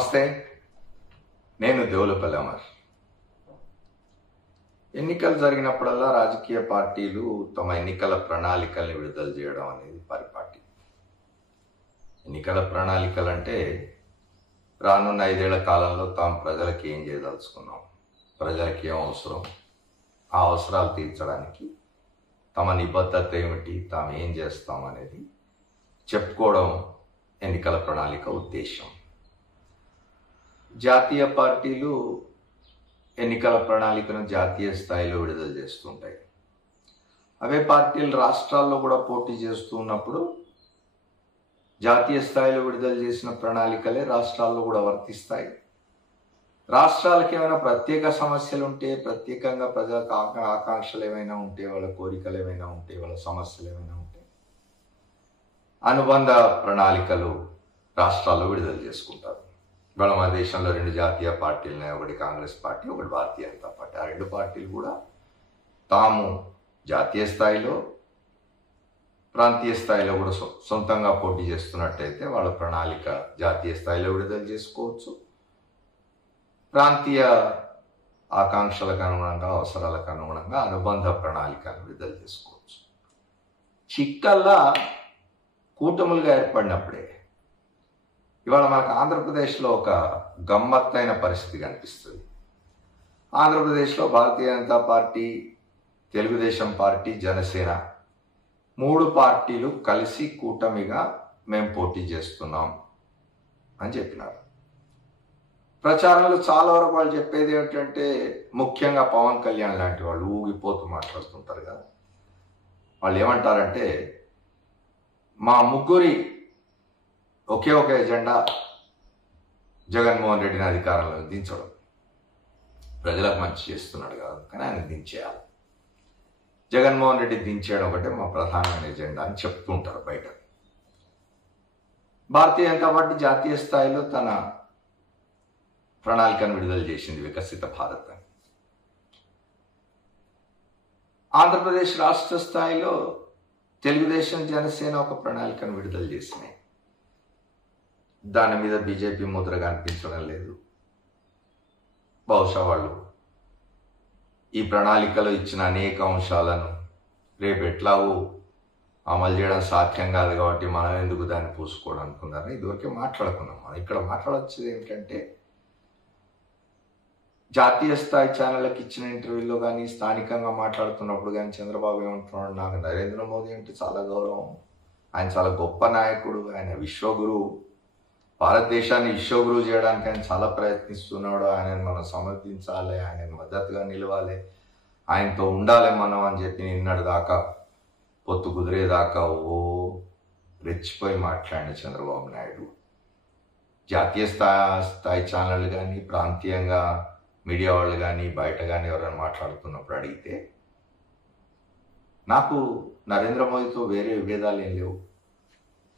నమస్తే, నేను దేవులపల్లి అమర్. ఎన్నికలు జరిగినప్పుడల్లా రాజకీయ పార్టీలు తమ ఎన్నికల ప్రణాళికల్ని విడుదల చేయడం అనేది పరిపాటి. ఎన్నికల ప్రణాళికలు అంటే రానున్న 5 ఏళ్ల కాలంలో తాము ప్రజలకు ఏం చేయదలుచుకున్నాం, ప్రజలకి ఏం అవసరం, ఆ అవసరాలు తీర్చడానికి తమ నిబద్ధత ఏమిటి, తాము ఏం చేస్తాం అనేది చెప్పుకోవడం ఎన్నికల ప్రణాళిక ఉద్దేశం. జాతీయ పార్టీలు ఎన్నికల ప్రణాళికను జాతీయ స్థాయిలో విడుదల చేస్తుంటాయి. అవే పార్టీలు రాష్ట్రాల్లో కూడా పోటీ చేస్తూ ఉన్నప్పుడు జాతీయ స్థాయిలో విడుదల చేసిన ప్రణాళికలే రాష్ట్రాల్లో కూడా వర్తిస్తాయి. రాష్ట్రాలకు ఏమైనా ప్రత్యేక సమస్యలు ఉంటే, ప్రత్యేకంగా ప్రజలకు ఆకాంక్షలు ఏమైనా ఉంటే, వాళ్ళ కోరికలు ఏమైనా ఉంటే, వాళ్ళ సమస్యలు ఏమైనా ఉంటే అనుబంధ ప్రణాళికలు రాష్ట్రాల్లో విడుదల చేసుకుంటారు. ఇవాళ మన దేశంలో 2 జాతీయ పార్టీలు ఉన్నాయి, ఒకటి కాంగ్రెస్ పార్టీ, ఒకటి భారతీయ జనతా పార్టీ. ఆ 2 పార్టీలు కూడా తాము జాతీయ స్థాయిలో, ప్రాంతీయ స్థాయిలో కూడా సొంతంగా పోటీ చేస్తున్నట్టయితే వాళ్ళ ప్రణాళిక జాతీయ స్థాయిలో విడుదల చేసుకోవచ్చు, ప్రాంతీయ ఆకాంక్షలకు అనుగుణంగా, అవసరాలకు అనుగుణంగా అనుబంధ ప్రణాళికను విడుదల చేసుకోవచ్చు. చిక్కల్లా కూటములుగా ఏర్పడినప్పుడే ఇవాళ మనకు ఆంధ్రప్రదేశ్లో ఒక గమ్మత్తైన పరిస్థితి కనిపిస్తుంది. ఆంధ్రప్రదేశ్లో భారతీయ జనతా పార్టీ, తెలుగుదేశం పార్టీ, జనసేన 3 పార్టీలు కలిసి కూటమిగా మేము పోటీ చేస్తున్నాం అని చెప్పినారు. ప్రచారంలో చాలా వరకు వాళ్ళు చెప్పేది ఏమిటంటే, ముఖ్యంగా పవన్ కళ్యాణ్ లాంటి వాళ్ళు ఊగిపోతూ మాట్లాడుతుంటారు కదా, వాళ్ళు ఏమంటారంటే మా ముగ్గురి ఒకే ఒక ఎజెండా జగన్మోహన్ రెడ్డిని అధికారంలో దించడం. ప్రజలకు మంచి చేస్తున్నాడు కదా, కానీ ఆయన దించేయాలి. జగన్మోహన్ రెడ్డి దించేయడం ఒకటే మా ప్రధానమైన ఎజెండా అని చెప్తుంటారు బయట. భారతీయ జనతా పార్టీ జాతీయ స్థాయిలో తన ప్రణాళికను విడుదల చేసింది, వికసిత భారత్ అని. ఆంధ్రప్రదేశ్ రాష్ట్ర స్థాయిలో తెలుగుదేశం, జనసేన ఒక ప్రణాళికను విడుదల చేసినాయి. దాని మీద బీజేపీ ముద్ర కనిపించడం లేదు. బహుశా వాళ్ళు ఈ ప్రణాళికలో ఇచ్చిన అనేక అంశాలను రేపు ఎట్లాగూ అమలు చేయడం సాధ్యం కాదు కాబట్టి మనం ఎందుకు దాన్ని పూసుకోవడం అనుకున్నారని ఇదివరకే మాట్లాడుకున్నాం. మనం ఇక్కడ మాట్లాడొచ్చేది ఏమిటంటే, జాతీయ స్థాయి ఛానళ్ళకి ఇచ్చిన ఇంటర్వ్యూలో కానీ, స్థానికంగా మాట్లాడుతున్నప్పుడు కానీ చంద్రబాబు ఏమంటున్నాడు, నాకు నరేంద్ర మోదీ అంటే చాలా గౌరవం, ఆయన చాలా గొప్ప నాయకుడు, ఆయన విశ్వగురువు, భారతదేశాన్ని విశ్వగురువు చేయడానికి ఆయన చాలా ప్రయత్నిస్తున్నాడు, ఆయనను మనం సమర్థించాలి, ఆయన మద్దతుగా నిలవాలి, ఆయనతో ఉండాలి మనం అని చెప్పి నిన్నటి దాకా, పొత్తు కుదిరేదాకా రెచ్చిపోయి మాట్లాడిన చంద్రబాబు నాయుడు జాతీయ స్థాయి ఛానళ్ళు కానీ, ప్రాంతీయంగా మీడియా వాళ్ళు కానీ, బయట కానీ ఎవరైనా మాట్లాడుతున్నప్పుడు అడిగితే, నాకు నరేంద్ర మోదీతో వేరే విభేదాలు ఏం లేవు,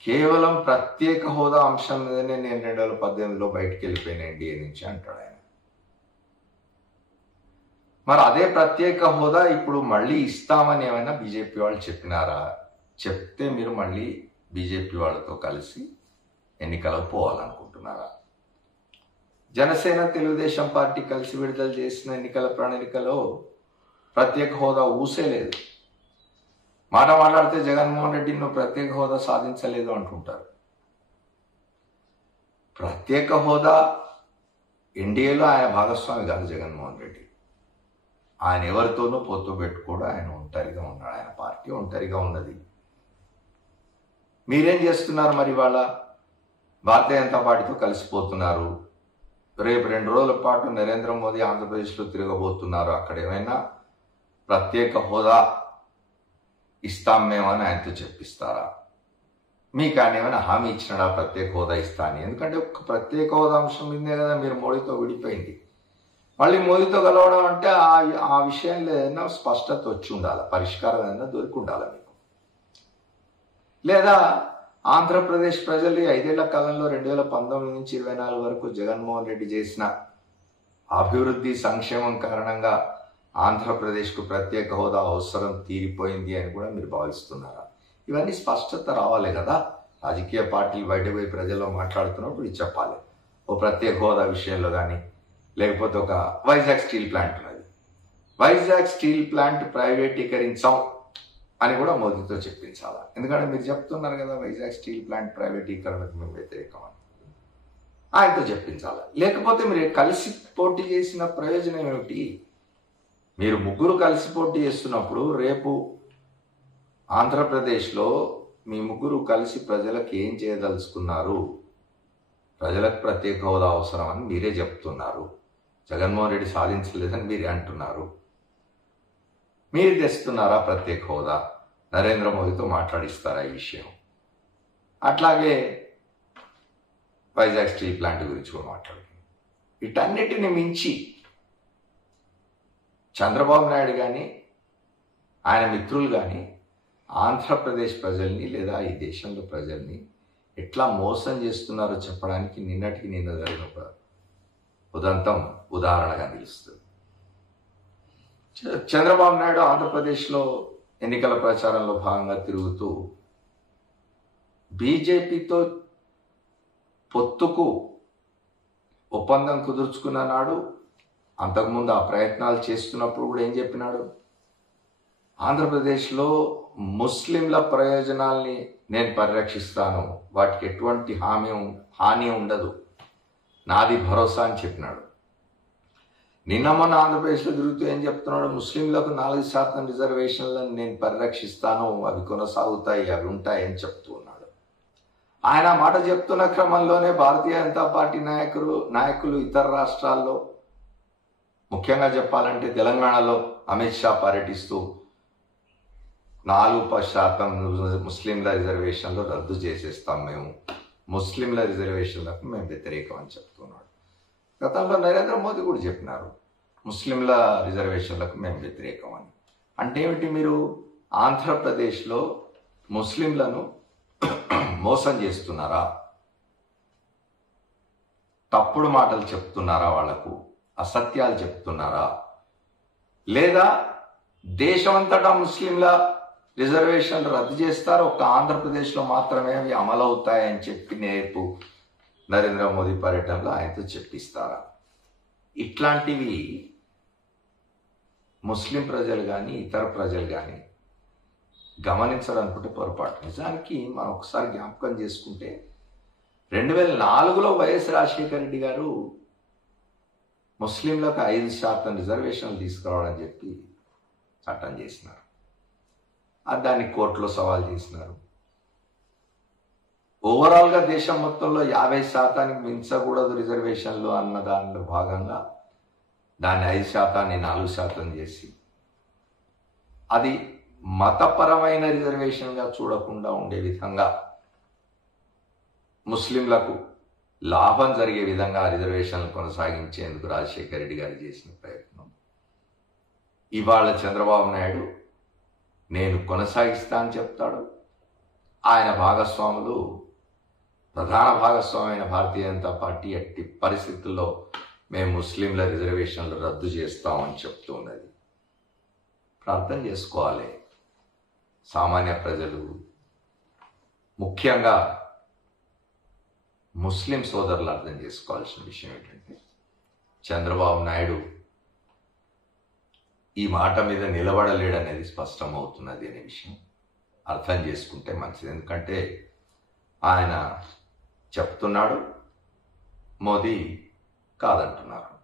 కేవలం ప్రత్యేక హోదా అంశం మీదనే నేను 2018లో బయటికి వెళ్ళిపోయిన ఎన్డీఏ నుంచి అంటాడు ఆయన. మరి అదే ప్రత్యేక హోదా ఇప్పుడు మళ్ళీ ఇస్తామని ఏమైనా బీజేపీ వాళ్ళు చెప్పినారా? చెప్తే మీరు మళ్ళీ బీజేపీ వాళ్ళతో కలిసి ఎన్నికలకు పోవాలనుకుంటున్నారా? జనసేన, తెలుగుదేశం పార్టీ కలిసి విడుదల చేసిన ఎన్నికల ప్రణాళికలో ప్రత్యేక హోదా ఊసే లేదు. మాట్లాడితే జగన్మోహన్ రెడ్డి నువ్వు ప్రత్యేక హోదా సాధించలేదు అంటుంటారు. ప్రత్యేక హోదా ఎన్డీఏలో ఆయన భాగస్వామి కాదు జగన్మోహన్ రెడ్డి. ఆయన ఎవరితోనూ పొత్తు పెట్టుకోడు, ఆయన ఒంటరిగా ఉన్నాడు, ఆయన పార్టీ ఒంటరిగా ఉన్నది. మీరేం చేస్తున్నారు మరి? ఇవాళ భారతీయ జనతా పార్టీతో కలిసిపోతున్నారు. రేపు 2 రోజుల పాటు నరేంద్ర మోదీ ఆంధ్రప్రదేశ్లో తిరగబోతున్నారు. అక్కడ ఏమైనా ప్రత్యేక హోదా ఇస్తాం మేమని ఆయనతో చెప్పిస్తారా? మీకు ఆయన ఏమైనా హామీ ఇచ్చినాడా ప్రత్యేక హోదా ఇస్తా అని? ఎందుకంటే ఒక ప్రత్యేక హోదా అంశం మీదే కదా మీరు మోడీతో విడిపోయింది. మళ్ళీ మోదీతో కలవడం అంటే ఆ విషయంలో ఏదైనా స్పష్టత వచ్చి ఉండాలి, పరిష్కారం ఏదైనా దొరికి ఉండాలి మీకు. లేదా ఆంధ్రప్రదేశ్ ప్రజలు 5 ఏళ్ల కాలంలో 2019 నుంచి 24 వరకు జగన్మోహన్ రెడ్డి చేసిన అభివృద్ధి, సంక్షేమం కారణంగా ఆంధ్రప్రదేశ్కు ప్రత్యేక హోదా అవసరం తీరిపోయింది అని కూడా మీరు భావిస్తున్నారా? ఇవన్నీ స్పష్టత రావాలి కదా. రాజకీయ పార్టీలు బయట పోయి ప్రజల్లో మాట్లాడుతున్నప్పుడు ఇది చెప్పాలి. ఓ ప్రత్యేక హోదా విషయంలో కానీ, లేకపోతే ఒక వైజాగ్ స్టీల్ ప్లాంట్ ఉన్నది, వైజాగ్ స్టీల్ ప్లాంట్ ప్రైవేటీకరించాం అని కూడా మోదీతో చెప్పించాలా. ఎందుకంటే మీరు చెప్తున్నారు కదా వైజాగ్ స్టీల్ ప్లాంట్ ప్రైవేటీకరణకు మేము వ్యతిరేకం అని, ఆయనతో చెప్పించాలా. లేకపోతే మీరు కలిసి పోటీ చేసిన ప్రయోజనం ఏమిటి? మీరు ముగ్గురు కలిసి పోటీ చేస్తున్నప్పుడు రేపు ఆంధ్రప్రదేశ్లో మీ ముగ్గురు కలిసి ప్రజలకు ఏం చేయదలుచుకున్నారు? ప్రజలకు ప్రత్యేక హోదా అవసరం అని మీరే చెప్తున్నారు, జగన్మోహన్ రెడ్డి సాధించలేదని మీరే అంటున్నారు. మీరు తెస్తున్నారా ప్రత్యేక హోదా? నరేంద్ర మోదీతో మాట్లాడిస్తారా ఈ విషయం? అట్లాగే వైజాగ్ స్టీల్ ప్లాంట్ గురించి కూడా మాట్లాడుతున్నాం. వీటన్నిటిని మించి చంద్రబాబు నాయుడు కానీ ఆయన మిత్రులు కానీ ఆంధ్రప్రదేశ్ ప్రజల్ని లేదా ఈ దేశంలో ప్రజల్ని ఎట్లా మోసం చేస్తున్నారో చెప్పడానికి నిన్నటికి నిన్న జరిగిన ఒక ఉదంతం ఉదాహరణగా నిలుస్తుంది. చంద్రబాబు నాయుడు ఆంధ్రప్రదేశ్లో ఎన్నికల ప్రచారంలో భాగంగా తిరుగుతూ బీజేపీతో పొత్తుకు ఒప్పందం కుదుర్చుకున్న నాడు, అంతకుముందు ఆ ప్రయత్నాలు చేస్తున్నప్పుడు కూడా ఏం చెప్పినాడు? ఆంధ్రప్రదేశ్లో ముస్లింల ప్రయోజనాల్ని నేను పరిరక్షిస్తాను, వాటికి ఎటువంటి హాని ఉండదు, నాది భరోసా అని చెప్పినాడు. నిన్న మొన్న ఆంధ్రప్రదేశ్లో తిరుగుతూ ఏం చెప్తున్నాడు? ముస్లింలకు 4% రిజర్వేషన్లను నేను పరిరక్షిస్తాను, అవి కొనసాగుతాయి, అవి ఉంటాయని చెప్తూ ఉన్నాడు. ఆయన మాట చెప్తున్న క్రమంలోనే భారతీయ జనతా పార్టీ నాయకులు ఇతర రాష్ట్రాల్లో, ముఖ్యంగా చెప్పాలంటే తెలంగాణలో అమిత్ షా పర్యటిస్తూ 4% ముస్లింల రిజర్వేషన్లు రద్దు చేసేస్తాం, మేము ముస్లింల రిజర్వేషన్లకు మేము వ్యతిరేకం అని చెప్తున్నాడు. గతంలో నరేంద్ర మోదీ కూడా చెప్పినారు ముస్లింల రిజర్వేషన్లకు మేము వ్యతిరేకం అని. అంటే ఏమిటి? మీరు ఆంధ్రప్రదేశ్లో ముస్లింలను మోసం చేస్తున్నారా? తప్పుడు మాటలు చెప్తున్నారా? వాళ్లకు అసత్యాలు చెప్తున్నారా? లేదా దేశమంతటా ముస్లింల రిజర్వేషన్లు రద్దు చేస్తారు, ఒక్క ఆంధ్రప్రదేశ్లో మాత్రమే అవి అమలవుతాయని చెప్పి రేపు నరేంద్ర మోదీ పర్యటనలో ఆయనతో చెప్పిస్తారా? ఇట్లాంటివి ముస్లిం ప్రజలు కానీ ఇతర ప్రజలు కానీ గమనించాలనుకుంటే పొరపాటు. నిజానికి మనం ఒకసారి జ్ఞాపకం చేసుకుంటే 2004లో వైఎస్ రాజశేఖర రెడ్డి గారు ముస్లింలకు 5% రిజర్వేషన్లు తీసుకురావాలని చెప్పి చట్టం చేసినారు. దాన్ని కోర్టులో సవాల్ చేసినారు. ఓవరాల్గా దేశం మొత్తంలో 50% మించకూడదు రిజర్వేషన్లు అన్న దానిలో భాగంగా దాన్ని 5%, 4% చేసి అది మతపరమైన రిజర్వేషన్గా చూడకుండా ఉండే విధంగా, ముస్లింలకు లాభం జరిగే విధంగా రిజర్వేషన్లు కొనసాగించేందుకు రాజశేఖర రెడ్డి గారు చేసిన ప్రయత్నం ఇవాళ చంద్రబాబు నాయుడు నేను కొనసాగిస్తా అని చెప్తాడు. ఆయన భాగస్వాములు, ప్రధాన భాగస్వామైన భారతీయ జనతా పార్టీ ఎట్టి పరిస్థితుల్లో మేము ముస్లింల రిజర్వేషన్లు రద్దు చేస్తామని చెప్తూ ఉన్నది. అర్థం చేసుకోవాలి సామాన్య ప్రజలు, ముఖ్యంగా ముస్లిం సోదరులు అర్థం చేసుకోవాల్సిన విషయం ఏంటంటే, చంద్రబాబు నాయుడు ఈ మాట మీద నిలబడలేడనేది స్పష్టమవుతున్నది అనే విషయం అర్థం చేసుకుంటే మంచిది. ఎందుకంటే ఆయన చెప్తున్నాడు, మోదీ కాదంటున్నారు.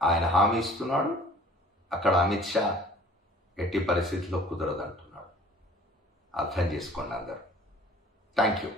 ఆయన హామీ ఇస్తున్నాడు, అక్కడ అమిత్ షా ఎట్టి పరిస్థితుల్లో కుదరదంటున్నాడు. అర్థం చేసుకోండి అందరూ. Thank you.